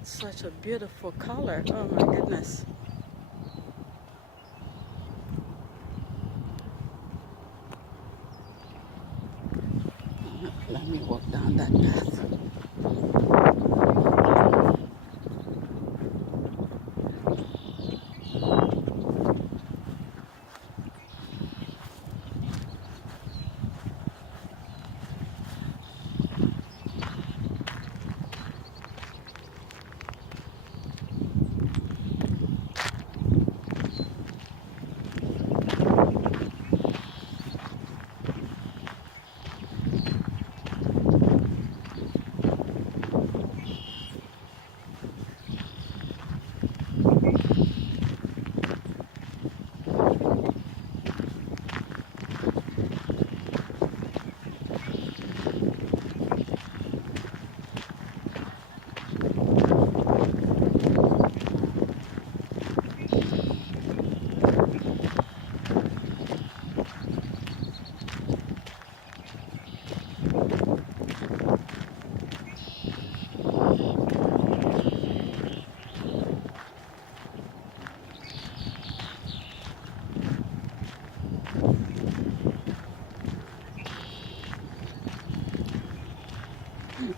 That's such a beautiful color. Oh my goodness. Let me walk down that path.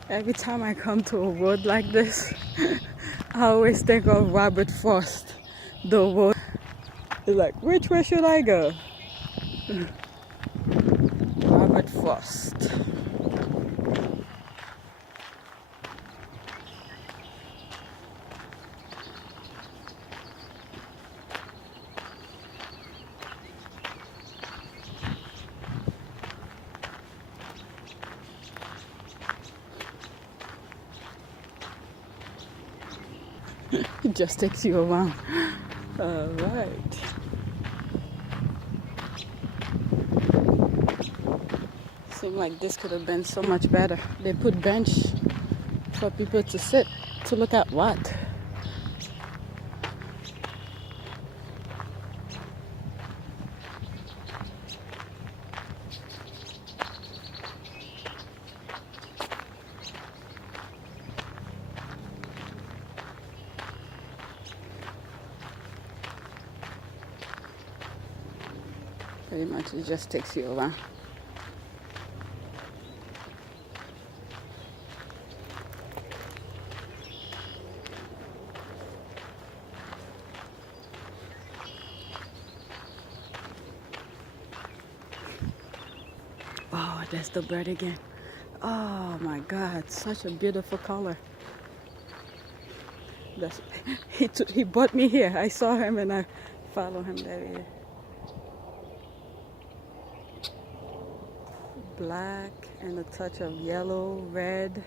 Every time I come to a road like this, I always think of Robert Frost. The road is like, which way should I go? Robert Frost. It just takes you around. All right. Seemed like this could have been so much better. They put bench for people to sit to look at what? Pretty much it just takes you around. Oh, there's the bird again. Oh my God, such a beautiful color. He brought me here. I saw him and I follow him there. Black and a touch of yellow, red.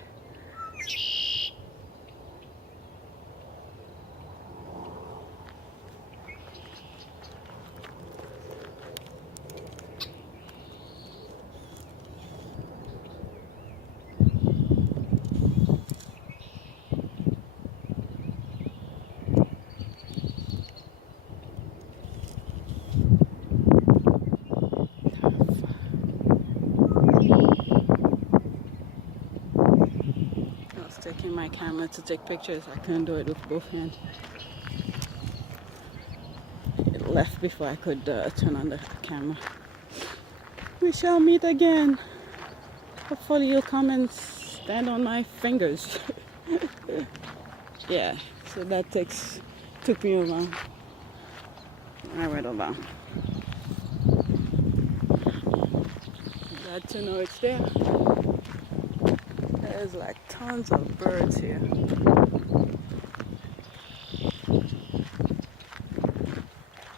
Taking my camera to take pictures. I couldn't do it with both hands. It left before I could turn on the camera. We shall meet again. Hopefully you'll come and stand on my fingers. Yeah, so that took me around. I went along. Glad to know it's there. There's like tons of birds here.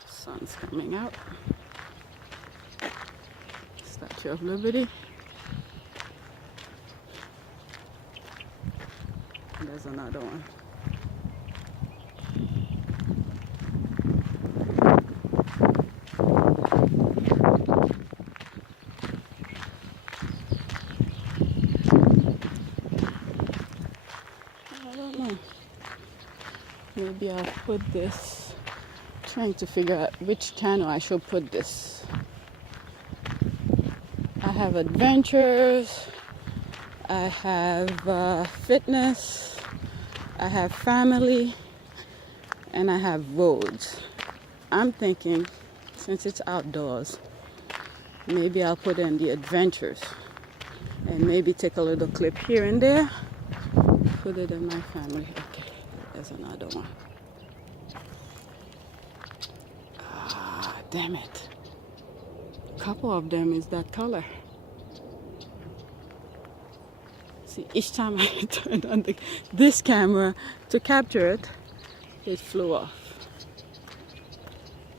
Sun's coming out. Statue of Liberty. There's another one. Maybe I'll put this, trying to figure out which channel I should put this. I have adventures, I have fitness, I have family and I have roads. I'm thinking, since it's outdoors, maybe I'll put in the adventures and maybe take a little clip here and there, put it in my family. Okay, there's another one. Ah, damn it. A couple of them is that color. See, each time I turned on this camera to capture it, it flew off.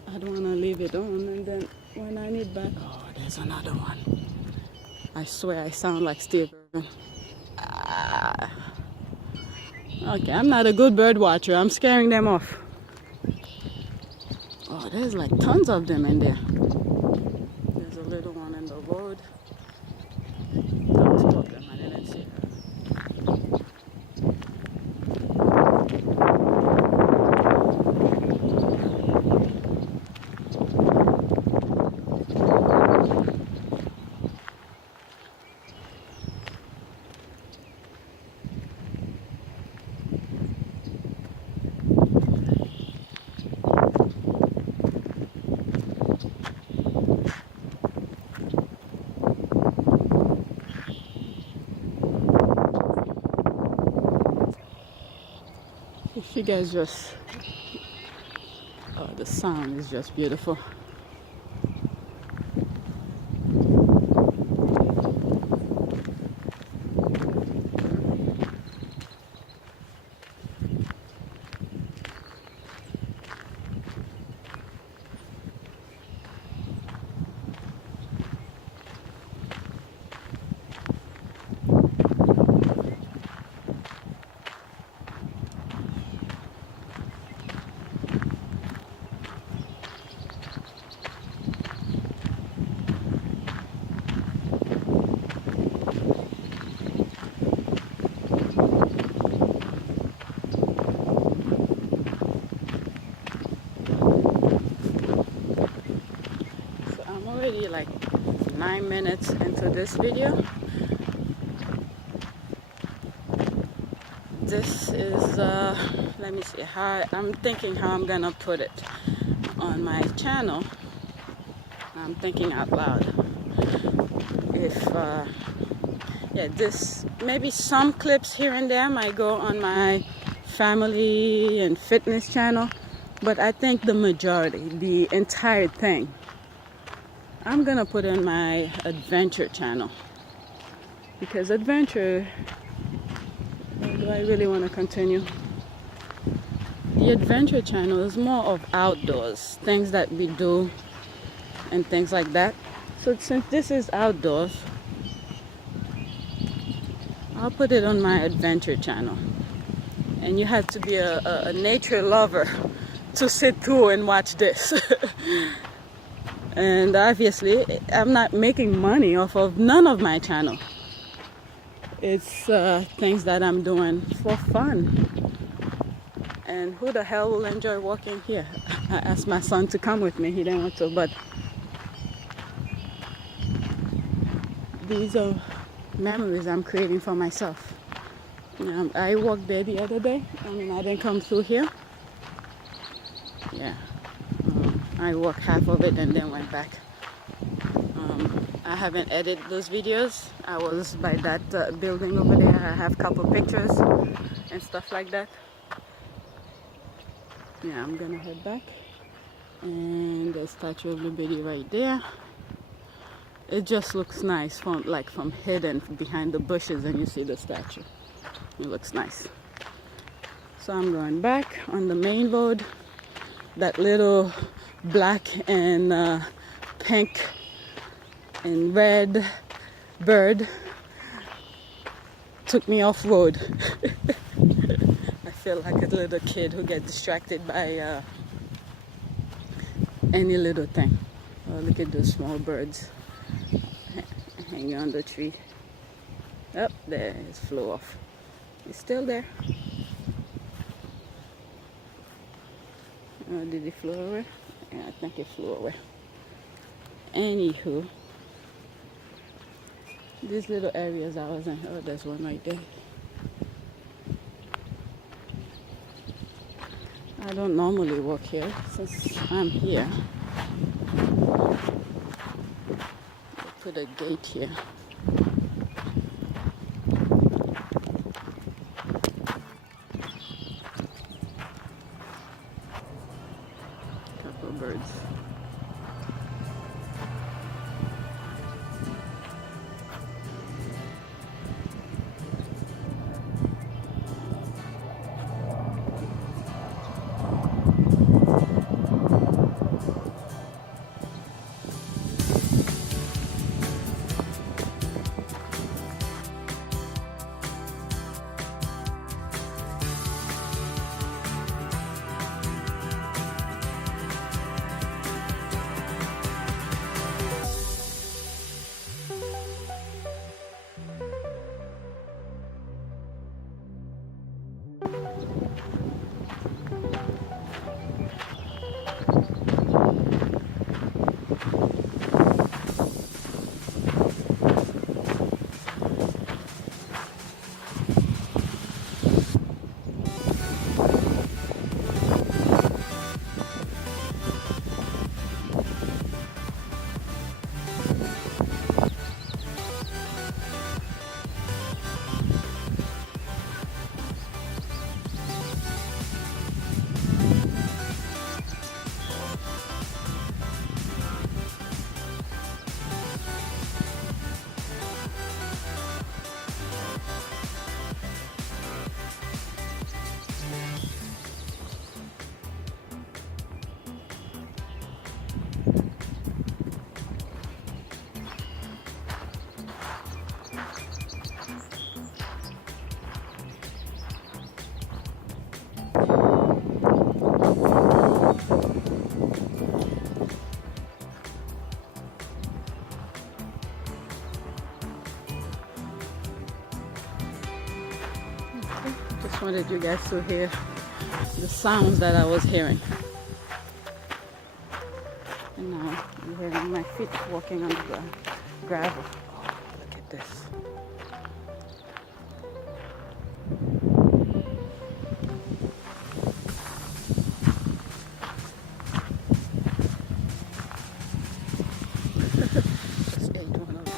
I don't want to leave it on, and then when I need back, oh, there's another one. I swear I sound like Steve Irwin. Ah. Okay, I'm not a good bird watcher. I'm scaring them off. Oh, there's like tons of them in there. There's a little one in the road. Don't spot them, I didn't see her. If you guys just, oh, the sound is just beautiful. Already like 9 minutes into this video. This is let me see how I'm thinking how I'm gonna put it on my channel. I'm thinking out loud. If yeah, this maybe some clips here and there might go on my family and fitness channel, but I think the majority, the entire thing, I'm gonna put in my adventure channel, because adventure, do I really want to continue? The adventure channel is more of outdoors, things that we do and things like that. So since this is outdoors, I'll put it on my adventure channel. And you have to be a nature lover to sit through and watch this. And obviously, I'm not making money off of none of my channel. It's things that I'm doing for fun. And who the hell will enjoy walking here? I asked my son to come with me. He didn't want to, but these are memories I'm creating for myself. I walked there the other day. I mean, I didn't come through here. Yeah. I walked half of it and then went back. I haven't edited those videos. I was by that building over there. I have a couple pictures and stuff like that. Yeah, I'm gonna head back. And the Statue of Liberty right there. It just looks nice from hidden behind the bushes, and you see the statue. It looks nice. So I'm going back on the main road. That little black and pink and red bird took me off road. I feel like a little kid who gets distracted by any little thing. Oh, look at those small birds hanging on the tree. Oh, there, it flew off. It's still there. Oh, did it flew away? Yeah, I think it flew away. Anywho, these little areas I was in. Oh, there's one right there. I don't normally walk here. Since I'm here, they put a gate here. Couple birds. Just wanted you guys to hear the sounds that I was hearing. And now you're hearing my feet walking on the gravel. Oh, look at this. Just ate one of these.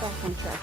Back on track.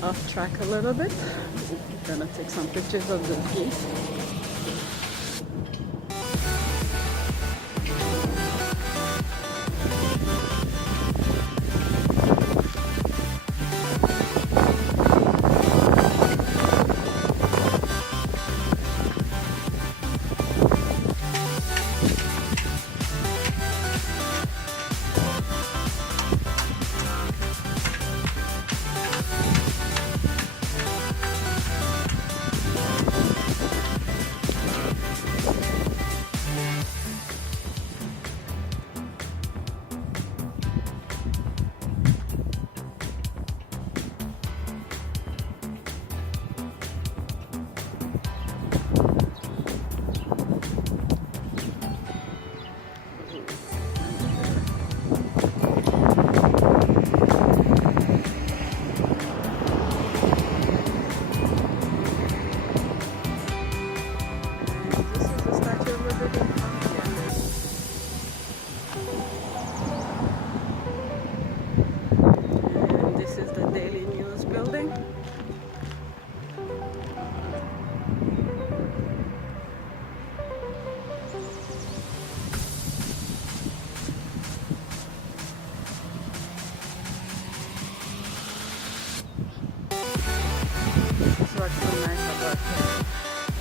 Off track a little bit. gonna take some pictures of those geese. What's so nice about here?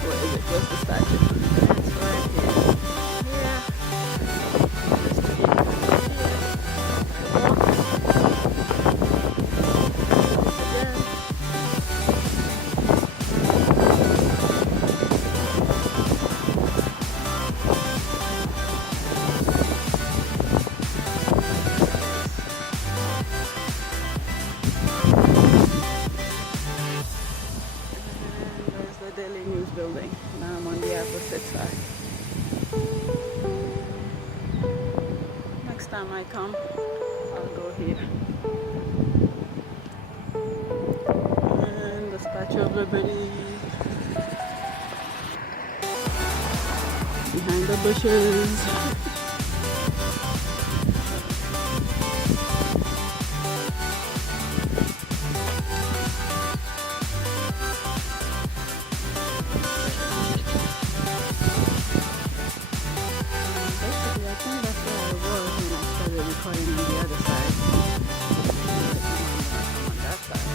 What is it? What's the statue? It's right here. Yeah. Just to get here. Daily News building. Now I'm on the opposite side. Next time I come, I'll go here. And the Statue of Liberty behind the bushes. Recording on the other side. On that side.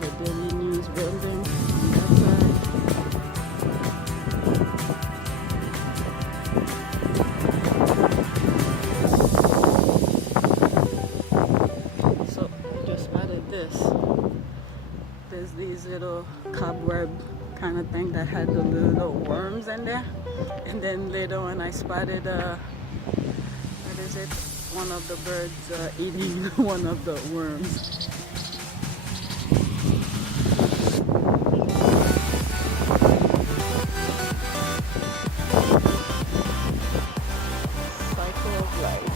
The Daily News building on that side. So I just spotted this. There's these little cobweb kind of thing that had the little worms in there, and then later on I spotted what is it, one of the birds eating one of the worms. Cycle of life.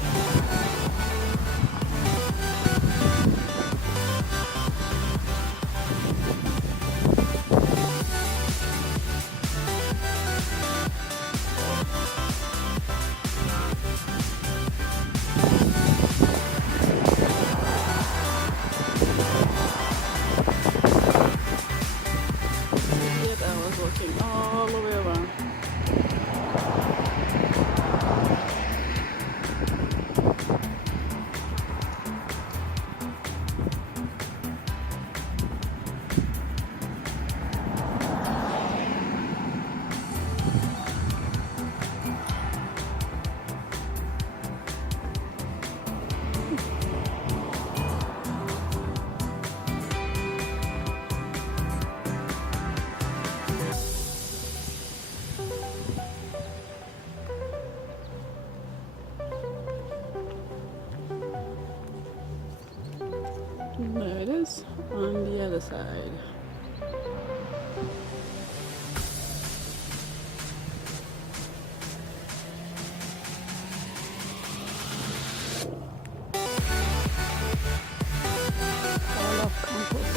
All the way around. There it is on the other side. All of compost.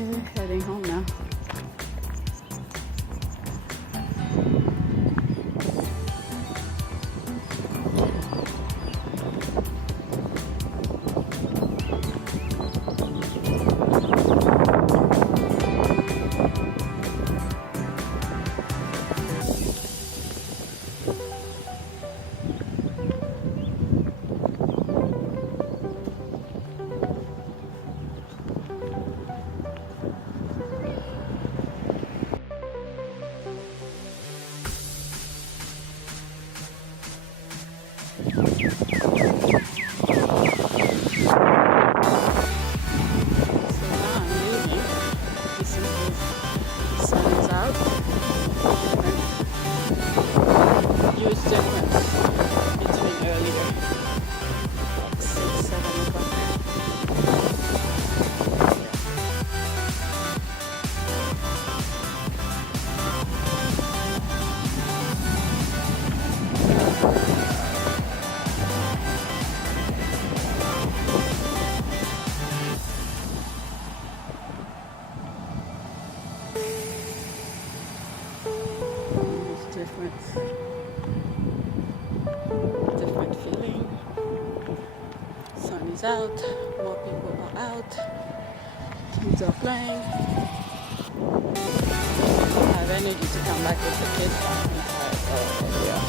Okay, heading home now. Huge difference between earlier, like 6, 7 o'clock. Huge difference. Different feeling. Sun is out, more people are out, kids are playing. I have energy to come back with the kids. Yeah.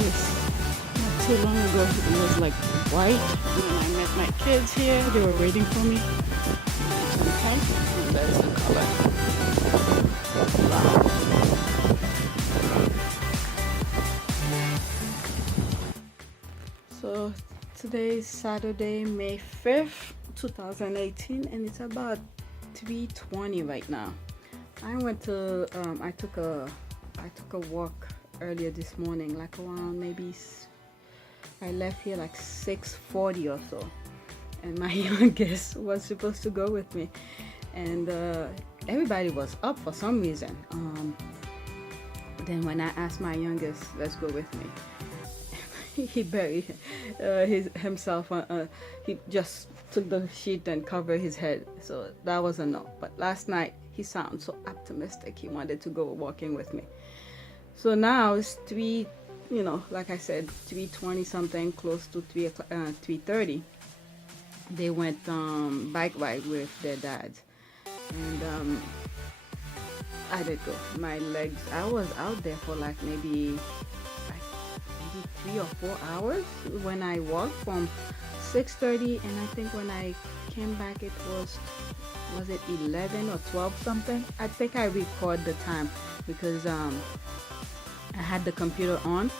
Yes. too long ago, it was like white. When I met my kids here, they were waiting for me. Okay, and that's the color. Wow. So today is Saturday, May 5th, 2018, and it's about 3:20 right now. I took a walk earlier this morning, like around maybe I left here like 6:40 or so, and my youngest was supposed to go with me, and everybody was up for some reason. Then when I asked my youngest, let's go with me, he buried himself. He just took the sheet and covered his head, so that was a no. But last night he sounded so optimistic. He wanted to go walking with me. So now it's 3, like I said, 3:20 something, close to 3:30. They went bike ride with their dad, and I did go. My legs, I was out there for like maybe 3 or 4 hours when I walked from 6:30, and I think when I came back it was it 11 or 12 something. I think I record the time because I had the computer on.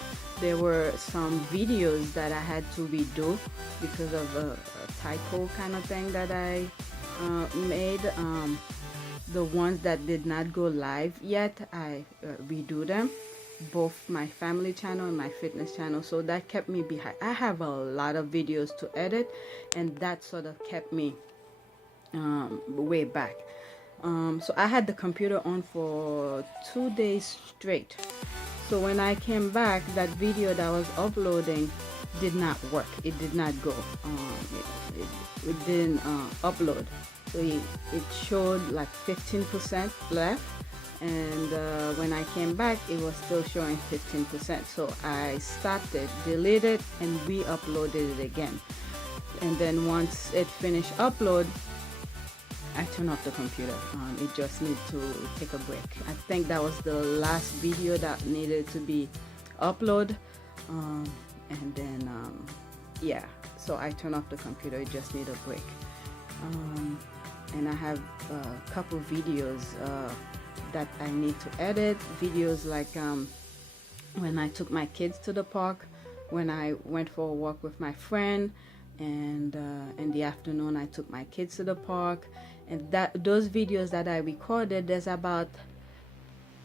There were some videos that I had to redo because of a typo kind of thing that I made. The ones that did not go live yet, I redo them, both my family channel and my fitness channel. So that kept me behind. I have a lot of videos to edit, and that sort of kept me way back. So I had the computer on for 2 days straight. So when I came back, that video that I was uploading did not work. It did not go. It didn't upload. So it showed like 15% left, and when I came back it was still showing 15%. So I stopped it, deleted, and re-uploaded it again. And then once it finished upload, I turned off the computer. It just needed to take a break. I think that was the last video that needed to be uploaded, and then yeah, so I turned off the computer. It just needed a break. And I have a couple videos that I need to edit. Videos like when I took my kids to the park, when I went for a walk with my friend, and in the afternoon I took my kids to the park. And those videos that I recorded, there's about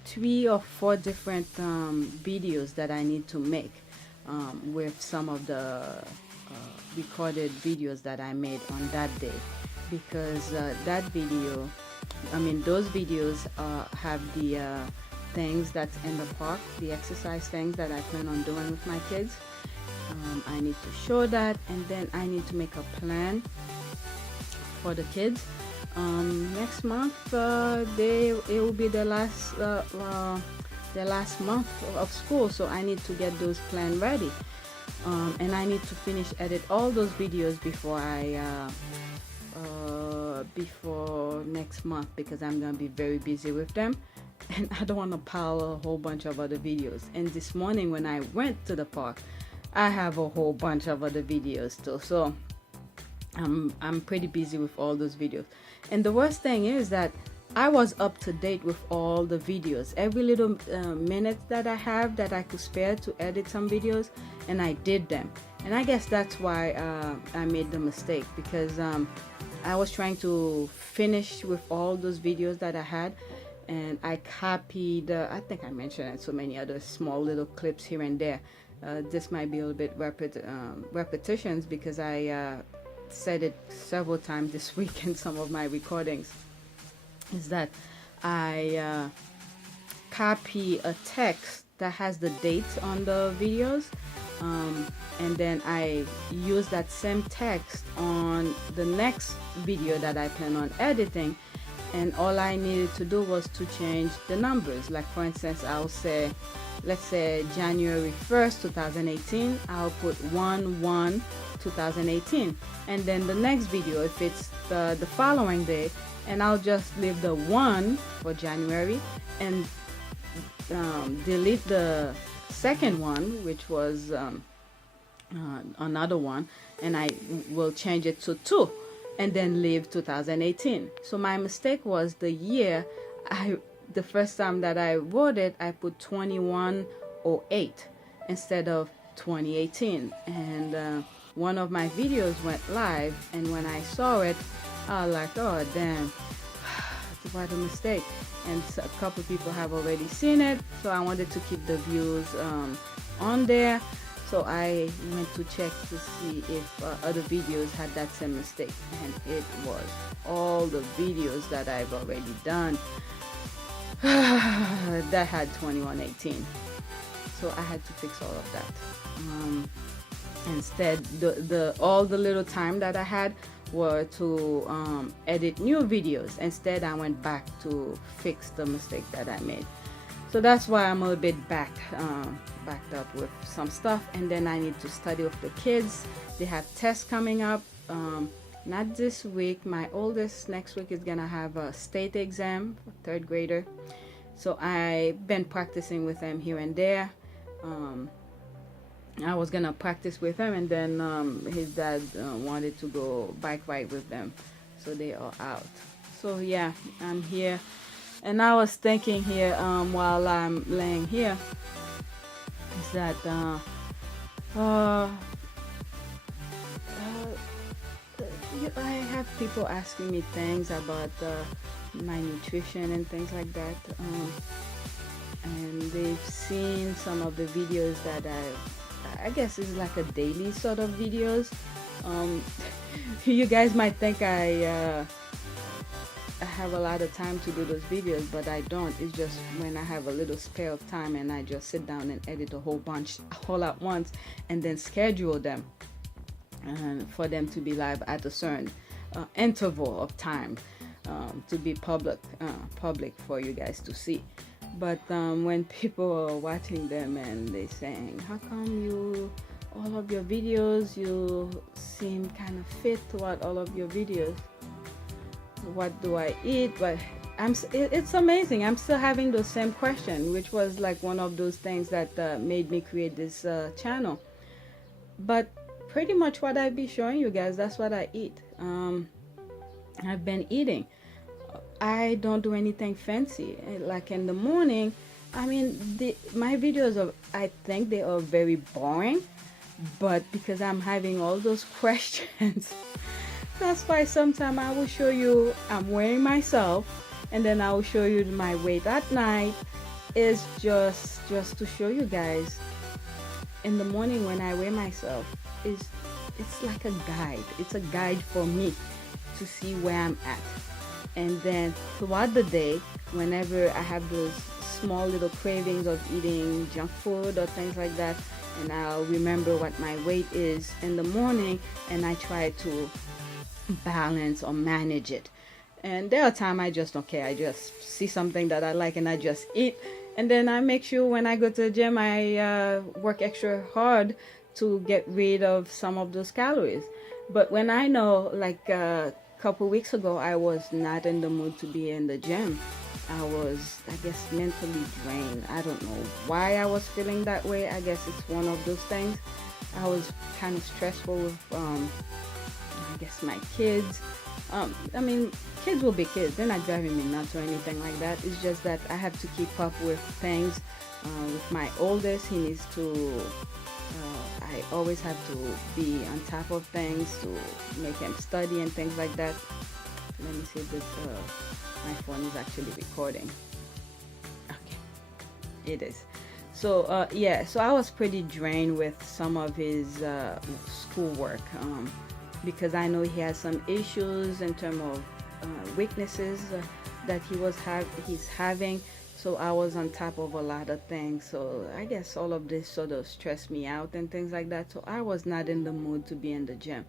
3 or 4 different videos that I need to make with some of the recorded videos that I made on that day, because those videos have the things that's in the park, the exercise things that I plan on doing with my kids. I need to show that, and then I need to make a plan for the kids. Next month it will be the last month of school, so I need to get those plans ready, and I need to finish edit all those videos before next month, because I'm gonna be very busy with them, and I don't want to pile a whole bunch of other videos. And this morning when I went to the park, I have a whole bunch of other videos too, so I'm pretty busy with all those videos. And the worst thing is that I was up to date with all the videos. Every little minute that I have that I could spare to edit some videos, and I did them. And I guess that's why I made the mistake, because I was trying to finish with all those videos that I had, and I copied, I think I mentioned it, so many other small little clips here and there. This might be a little bit repetitions, because I said it several times this week in some of my recordings, is that I copy a text that has the dates on the videos, and then I use that same text on the next video that I plan on editing, and all I needed to do was to change the numbers. Like for instance, I'll say, let's say January 1st 2018, I'll put 1/1/2018, and then the next video, if it's the following day, and I'll just leave the 1 for January and delete the second one, which was another one, and I will change it to 2 and then leave 2018. So my mistake was the year. The first time that I wrote it, I put 2108 instead of 2018, and one of my videos went live, and when I saw it, I was like, oh damn, what a mistake. And so a couple people have already seen it, so I wanted to keep the views on there. So I went to check to see if other videos had that same mistake, and it was all the videos that I've already done that had 2118. So I had to fix all of that. Instead, all the little time that I had were to edit new videos. Instead, I went back to fix the mistake that I made. So that's why I'm a little bit backed up with some stuff. And then I need to study with the kids. They have tests coming up. Not this week. My oldest next week is gonna have a state exam, third grader. So I've been practicing with them here and there. I was gonna practice with him, and then his dad wanted to go bike ride with them, so they are out. So yeah, I'm here, and I was thinking here while I'm laying here is that I have people asking me things about my nutrition and things like that, and they've seen some of the videos that I guess it's like a daily sort of videos. You guys might think I have a lot of time to do those videos, but I don't. It's just when I have a little spare of time, and I just sit down and edit a whole bunch all at once, and then schedule them for them to be live at a certain interval of time, to be public for you guys to see. But when people are watching them and they saying, how come all of your videos, you seem kind of fit throughout all of your videos? What do I eat? But it's amazing. I'm still having the same question, which was like one of those things that made me create this channel. But pretty much what I be showing you guys, that's what I eat. I've been eating. I don't do anything fancy. Like in the morning, I mean, my videos I think they are very boring, but because I'm having all those questions, that's why sometimes I will show you I'm weighing myself, and then I will show you my weight at night. Is just to show you guys. In the morning when I weigh myself, it's like a guide. It's a guide for me to see where I'm at. And then throughout the day, whenever I have those small little cravings of eating junk food or things like that, and I'll remember what my weight is in the morning, and I try to balance or manage it. And there are times I just don't care. I just see something that I like and I just eat. And then I make sure when I go to the gym, I work extra hard to get rid of some of those calories. But when I know, like couple weeks ago, I was not in the mood to be in the gym. I was, I guess, mentally drained. I don't know why I was feeling that way. I guess it's one of those things. I was kind of stressful with, I guess, my kids. I mean, kids will be kids. They're not driving me nuts or anything like that. It's just that I have to keep up with things. With my oldest, he needs to I always have to be on top of things to make him study and things like that. Let me see if my phone is actually recording. Okay, it is. So yeah, so I was pretty drained with some of his schoolwork because I know he has some issues in terms of weaknesses that he's having. So I was on top of a lot of things. So I guess all of this sort of stressed me out and things like that. So I was not in the mood to be in the gym.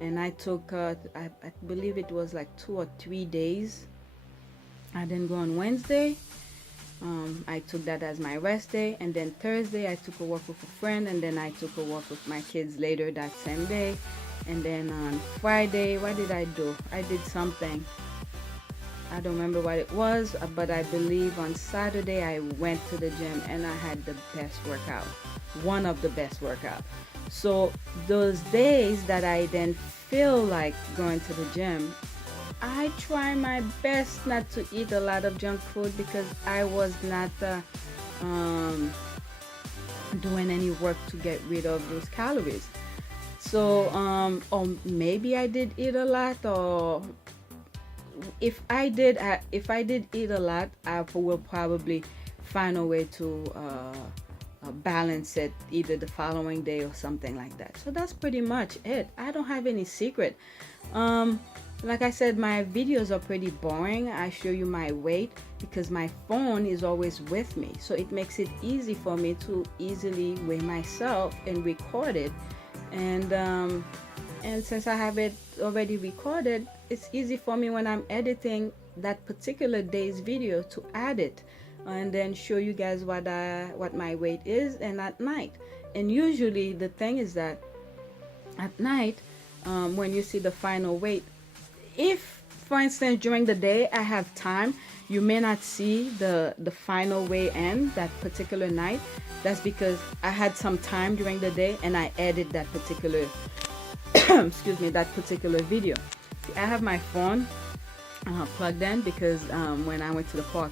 And I took, I believe it was like 2 or 3 days. I didn't go on Wednesday. I took that as my rest day. And then Thursday, I took a walk with a friend. And then I took a walk with my kids later that same day. And then on Friday, what did I do? I did something. I don't remember what it was, but I believe on Saturday I went to the gym and I had the best workout. One of the best workouts. So those days that I then feel like going to the gym, I try my best not to eat a lot of junk food because I was not um, doing any work to get rid of those calories. So, or maybe I did eat a lot, or if I did eat a lot, I will probably find a way to balance it either the following day or something like that. So that's pretty much it. I don't have any secret. Um, like I said, my videos are pretty boring. I show you my weight because my phone is always with me, so it makes it easy for me to easily weigh myself and record it. And since I have it already recorded, it's easy for me when I'm editing that particular day's video to add it and then show you guys what my weight is and at night. And usually the thing is that at night, when you see the final weight, if for instance during the day I have time, you may not see the final weigh in that particular night. That's because I had some time during the day and I edit that particular excuse me, that particular video. See, I have my phone plugged in because when I went to the park,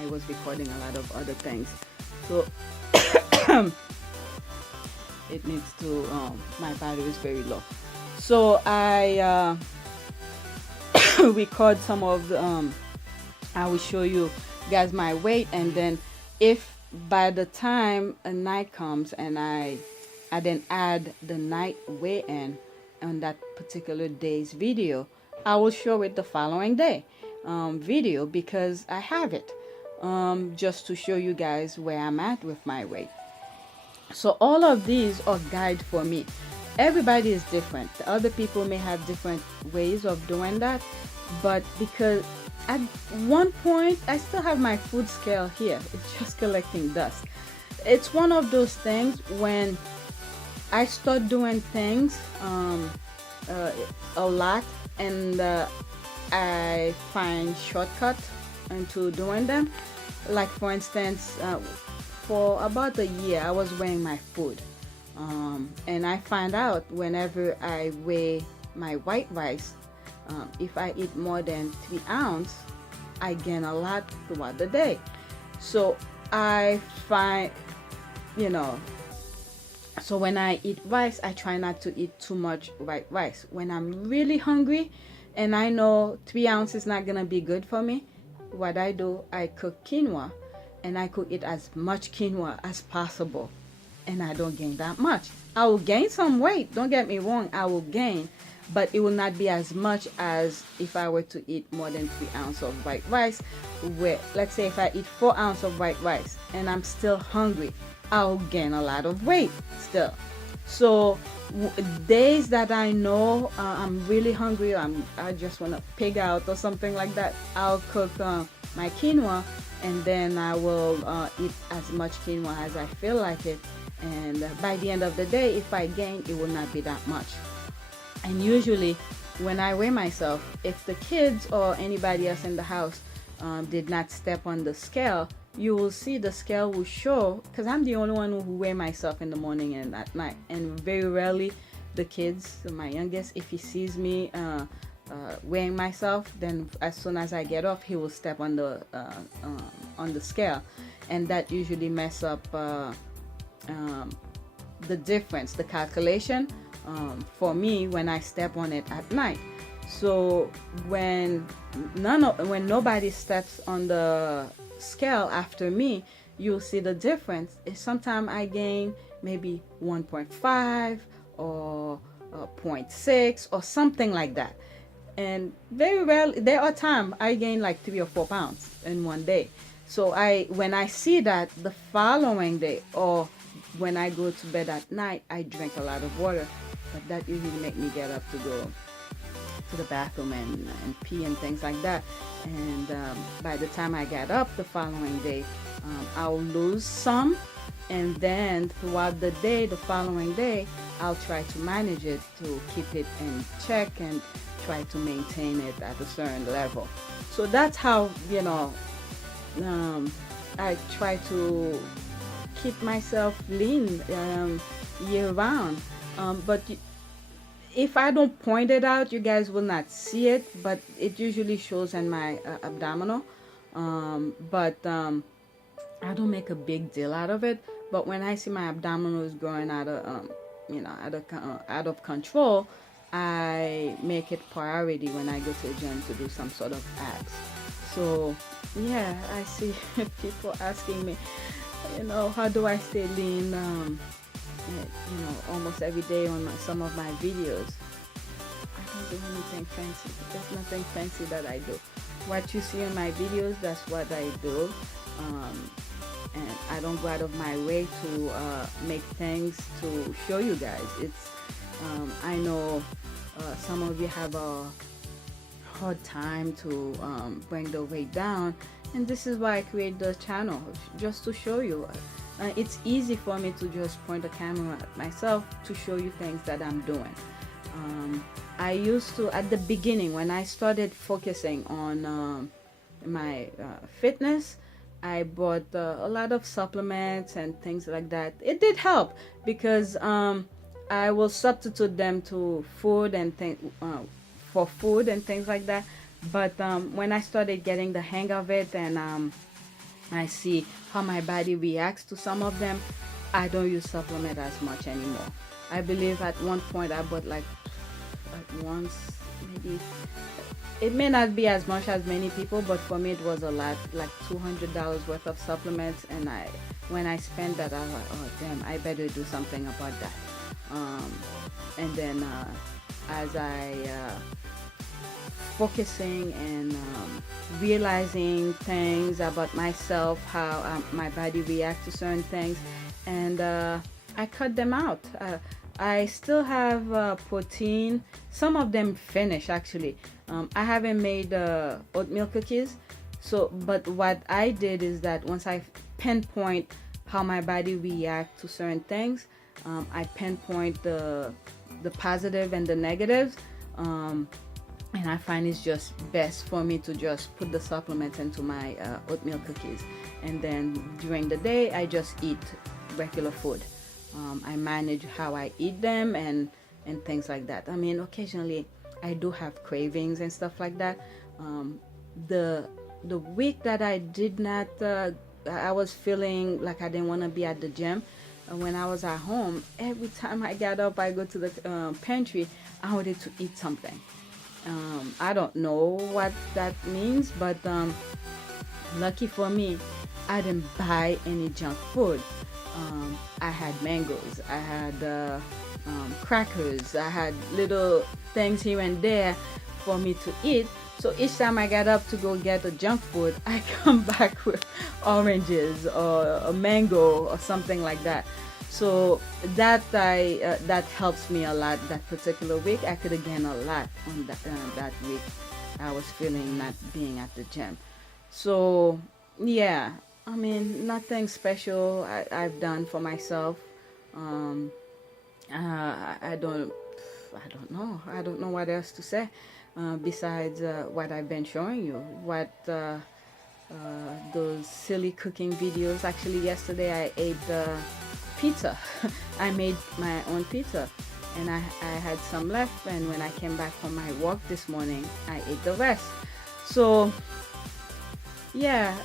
I was recording a lot of other things. So it needs to, my battery is very low. So I record some of the, I will show you guys my weight, and then if by the time a night comes and I then add the night weigh-in on that particular day's video, I will show it the following day video because I have it just to show you guys where I'm at with my weight. So all of these are guide for me. Everybody is different. The other people may have different ways of doing that, but because at one point I still have my food scale here, it's just collecting dust. It's one of those things when I start doing things a lot, and I find shortcut into doing them. Like for instance, for about a year, I was weighing my food, and I find out whenever I weigh my white rice, if I eat more than 3 ounces, I gain a lot throughout the day. So I find, you know, so when I eat rice, I try not to eat too much white rice. When I'm really hungry and I know 3 ounces is not gonna be good for me, what I do, I cook quinoa, and I cook it as much quinoa as possible, and I don't gain that much. I will gain some weight, don't get me wrong, I will gain, but it will not be as much as if I were to eat more than 3 ounces of white rice. Where, let's say if I eat 4 ounces of white rice and I'm still hungry, I'll gain a lot of weight still. So days that I know I'm really hungry, I just want to pig out or something like that, I'll cook my quinoa, and then I will eat as much quinoa as I feel like it. And by the end of the day, if I gain, it will not be that much. And usually when I weigh myself, if the kids or anybody else in the house did not step on the scale, you will see the scale will show, because I'm the only one who weigh myself in the morning and at night. And very rarely the kids, my youngest, if he sees me weighing myself, then as soon as I get off, he will step on the scale, and that usually mess up the difference, the calculation for me when I step on it at night. So when nobody steps on the scale after me, you'll see the difference. Sometimes I gain maybe 1.5 or 0.6 or something like that. And very rarely, there are times I gain like 3 or 4 pounds in one day. So when I see that the following day, or when I go to bed at night, I drink a lot of water, but that usually make me get up to go to the bathroom and pee and things like that. And by the time I get up the following day, I'll lose some, and then throughout the day, the following day, I'll try to manage it to keep it in check and try to maintain it at a certain level. So that's how, I try to keep myself lean year round. But if I don't point it out, you guys will not see it, but it usually shows in my abdominal. But I don't make a big deal out of it. But when I see my abdominal is growing out of, out of control, I make it priority when I go to the gym to do some sort of abs. So yeah, I see people asking me, how do I stay lean? Almost every day on some of my videos. I don't do anything fancy. There's nothing fancy that I do. What you see in my videos, that's what I do. And I don't go out of my way to make things to show you guys. It's I know some of you have a hard time to bring the weight down, and this is why I create the channel, just to show you. It's easy for me to just point the camera at myself to show you things that I'm doing. I used to, at the beginning, when I started focusing on my fitness, I bought a lot of supplements and things like that. It did help because I will substitute them to food and for food and things like that. But when I started getting the hang of it, and I see how my body reacts to some of them, I don't use supplement as much anymore. I believe at one point I bought like once, maybe. It may not be as much as many people, but for me it was a lot, like $200 worth of supplements. And when I spent that, I was like, oh damn, I better do something about that. And then as I focusing and realizing things about myself, how my body reacts to certain things, and I cut them out. I still have protein. Some of them finish actually. I haven't made oatmeal cookies. But what I did is that once I pinpoint how my body reacts to certain things, I pinpoint the positive and the negatives. And I find it's just best for me to just put the supplements into my oatmeal cookies. And then during the day, I just eat regular food. I manage how I eat them and things like that. I mean, occasionally I do have cravings and stuff like that. The week that I did not, I was feeling like I didn't want to be at the gym. When I was at home, every time I got up, I go to the pantry, I wanted to eat something. I don't know what that means, but lucky for me, I didn't buy any junk food. I had mangoes, I had crackers, I had little things here and there for me to eat. So each time I got up to go get a junk food, I come back with oranges or a mango or something like that. So that helps me a lot. That particular week, I could have gained a lot on that week. I was feeling not being at the gym. So yeah, I mean, nothing special I've done for myself. I don't know. I don't know what else to say besides what I've been showing you. Those silly cooking videos. Actually, yesterday I ate pizza. I made my own pizza, and I had some left. And when I came back from my walk this morning, I ate the rest. So yeah.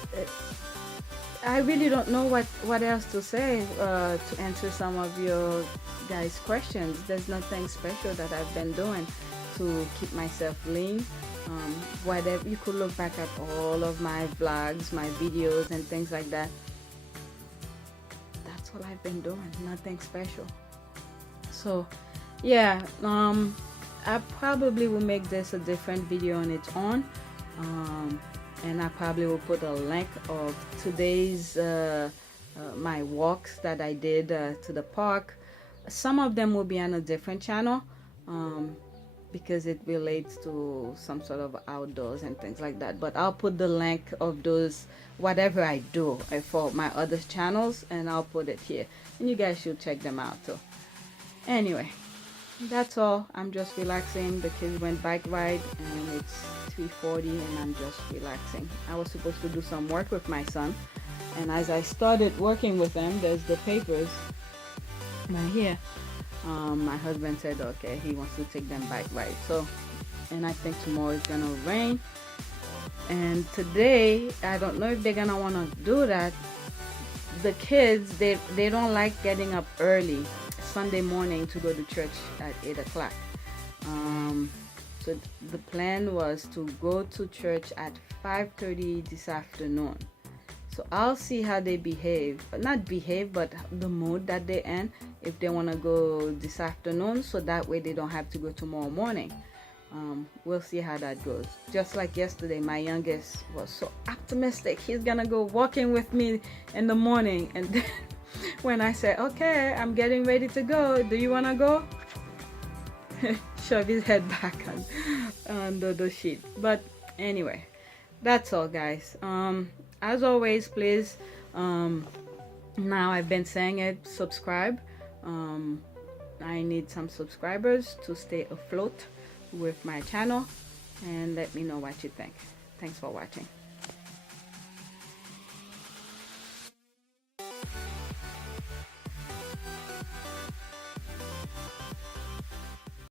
I really don't know what else to say to answer some of your guys' questions. There's nothing special that I've been doing to keep myself lean. Whatever, you could look back at all of my vlogs, my videos, and things like that. That's all I've been doing. Nothing special. So, yeah. I probably will make this a different video on its own. And I probably will put a link of today's my walks that I did to the park. Some of them will be on a different channel because it relates to some sort of outdoors and things like that. But I'll put the link of those, whatever I do for my other channels, and I'll put it here. And you guys should check them out too. Anyway, that's all. I'm just relaxing. The kids went bike ride and it's 3:40 and I'm just relaxing. I was supposed to do some work with my son, And as I started working with them, there's the papers right here. My husband said, okay, he wants to take them back, right? So, and I think tomorrow is gonna rain. And today, I don't know if they're gonna wanna do that. The kids, they don't like getting up early Sunday morning to go to church at 8 o'clock. So the plan was to go to church at 5:30 this afternoon. So I'll see how they behave, but not behave, but the mood that they're in, if they want to go this afternoon, so that way they don't have to go tomorrow morning. We'll see how that goes. Just like yesterday, my youngest was so optimistic. He's gonna go walking with me in the morning, and then when I said, okay, I'm getting ready to go, do you wanna go? Shove his head back on the sheet. But anyway, that's all, guys. As always, please, now I've been saying it, subscribe. I need some subscribers to stay afloat with my channel, and let me know what you think. Thanks for watching.